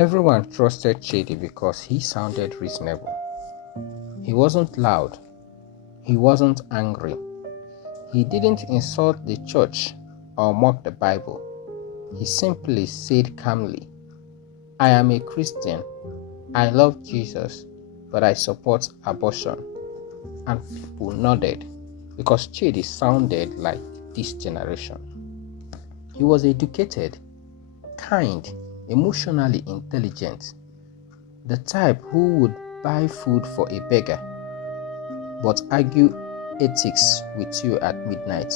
Everyone trusted Chidi because he sounded reasonable. He wasn't loud. He wasn't angry. He didn't insult the church or mock the Bible. He simply said calmly, "I am a Christian. I love Jesus, but I support abortion." And people nodded because Chidi sounded like this generation. He was educated, kind, emotionally intelligent, the type who would buy food for a beggar but argue ethics with you at midnight.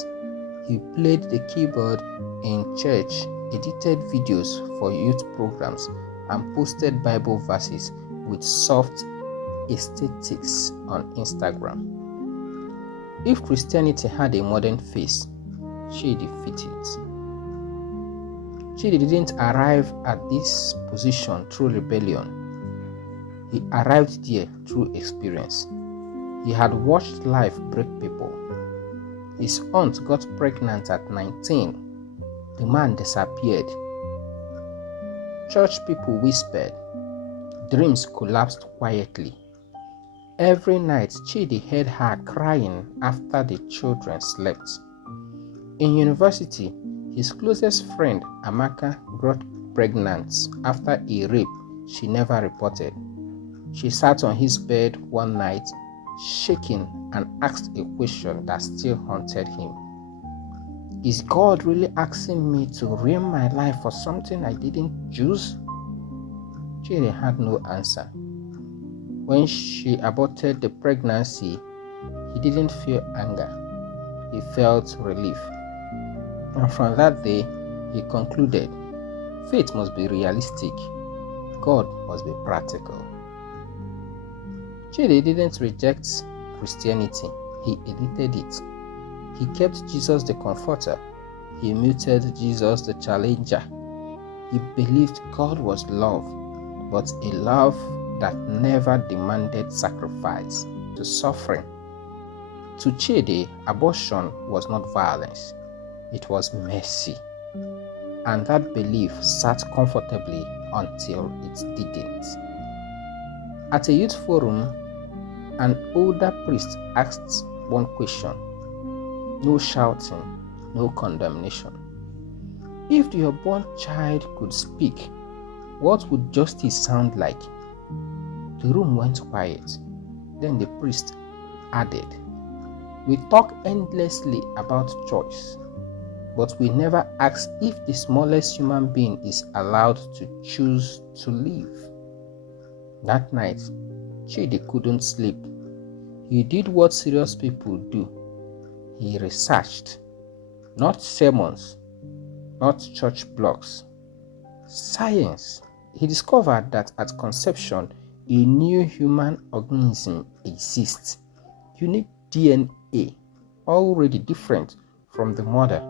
He played the keyboard in church, edited videos for youth programs, and posted Bible verses with soft aesthetics on Instagram. If Christianity had a modern face, Chidi fit it. Chidi didn't arrive at this position through rebellion. He arrived there through experience. He had watched life break people. His aunt got pregnant at 19. The man disappeared. Church people whispered. Dreams collapsed quietly. Every night, Chidi heard her crying after the children slept. In university, his closest friend, Amaka, got pregnant after a rape she never reported. She sat on his bed one night, shaking, and asked a question that still haunted him. Is God really asking me to ruin my life for something I didn't choose? Chidi had no answer. When she aborted the pregnancy, he didn't feel anger. He felt relief. And from that day, he concluded, faith must be realistic. God must be practical. Chidi didn't reject Christianity. He edited it. He kept Jesus the comforter. He muted Jesus the challenger. He believed God was love, but a love that never demanded sacrifice to suffering. To Chidi, abortion was not violence. It was mercy. And that belief sat comfortably until it didn't. At a youth forum, an older priest asked one question. No shouting, no condemnation. If the unborn child could speak, what would justice sound like? The room went quiet. Then the priest added, "We talk endlessly about choice, but we never ask if the smallest human being is allowed to choose to live." That night, Chidi couldn't sleep. He did what serious people do. He researched. Not sermons, not church blogs. Science. He discovered that at conception, a new human organism exists. Unique DNA, already different from the mother,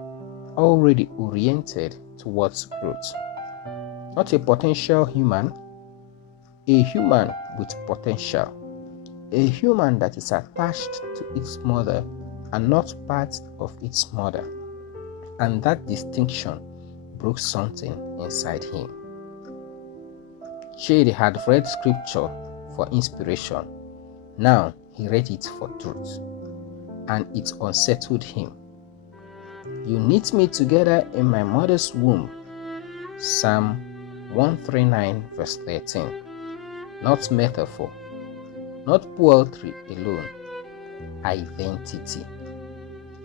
already oriented towards growth. Not a potential human, a human with potential. A human that is attached to its mother and not part of its mother. And that distinction broke something inside him. Chidi had read scripture for inspiration. Now he read it for truth. And it unsettled him. You knit me together in my mother's womb. Psalm 139 verse 13. Not metaphor. Not poetry alone. Identity.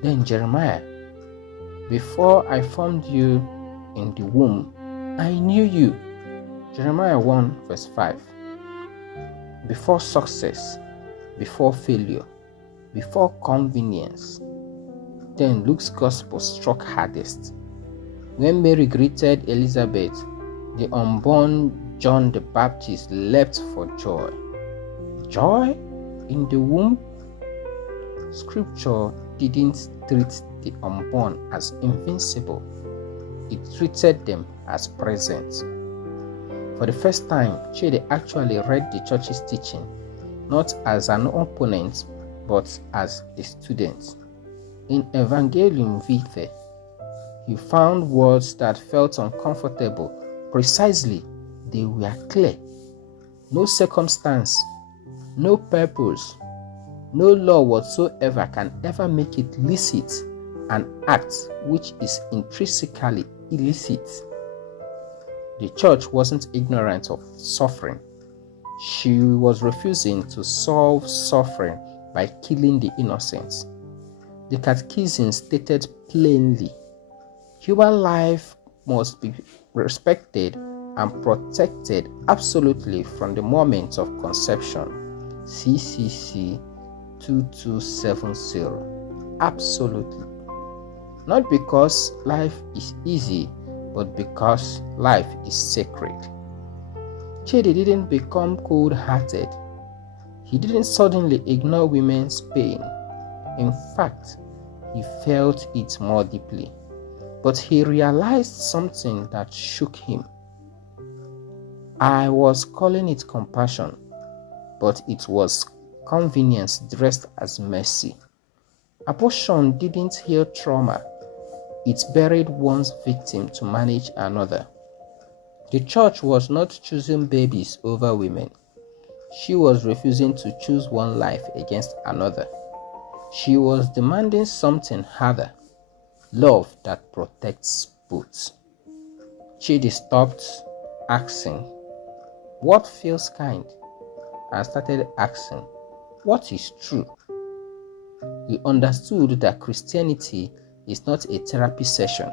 Then Jeremiah. Before I formed you in the womb, I knew you. Jeremiah 1 verse 5. Before success, before failure, before convenience. Then Luke's gospel struck hardest. When Mary greeted Elizabeth, the unborn John the Baptist leapt for joy. Joy in the womb? Scripture didn't treat the unborn as invincible. It treated them as present. For the first time, Chidi actually read the church's teaching, not as an opponent, but as a student. In Evangelium Vitae, he found words that felt uncomfortable precisely They were clear. No circumstance, no purpose, no law whatsoever can ever make it licit an act which is intrinsically illicit. The church wasn't ignorant of suffering. She was refusing to solve suffering by killing the innocent. The Catechism stated plainly, human life must be respected and protected absolutely from the moment of conception. CCC 2270. Absolutely. Not because life is easy, but because life is sacred. Chidi didn't become cold-hearted. He didn't suddenly ignore women's pain. In fact, he felt it more deeply. But he realized something that shook him. I was calling it compassion, but it was convenience dressed as mercy. Abortion didn't heal trauma. It buried one's victim to manage another. The church was not choosing babies over women. She was refusing to choose one life against another. She was demanding something harder, love that protects both. Chidi stopped asking, "What feels kind?" and started asking, "What is true?" He understood that Christianity is not a therapy session.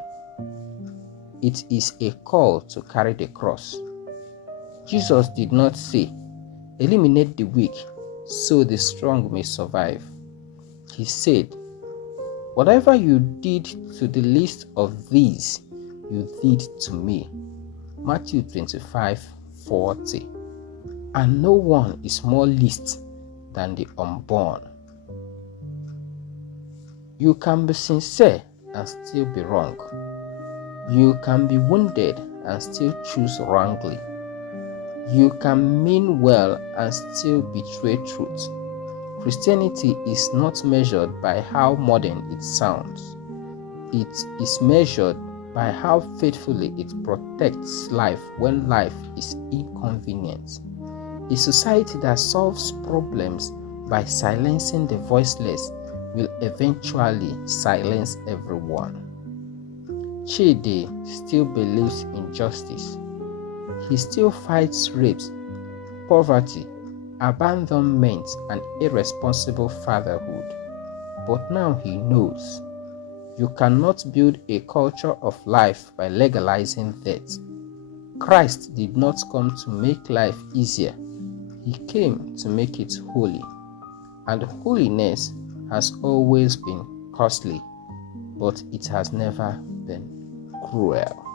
It is a call to carry the cross. Jesus did not say, "Eliminate the weak so the strong may survive." He said, "Whatever you did to the least of these, you did to me." Matthew 25:40. And no one is more least than the unborn. You can be sincere and still be wrong. You can be wounded and still choose wrongly. You can mean well and still betray truth. Christianity is not measured by how modern it sounds. It is measured by how faithfully it protects life when life is inconvenient. A society that solves problems by silencing the voiceless will eventually silence everyone. Chidi still believes in justice. He still fights rapes, poverty, abandonment, and irresponsible fatherhood. But now he knows you cannot build a culture of life by legalizing death. Christ did not come to make life easier. He came to make it holy. And holiness has always been costly, but it has never been cruel.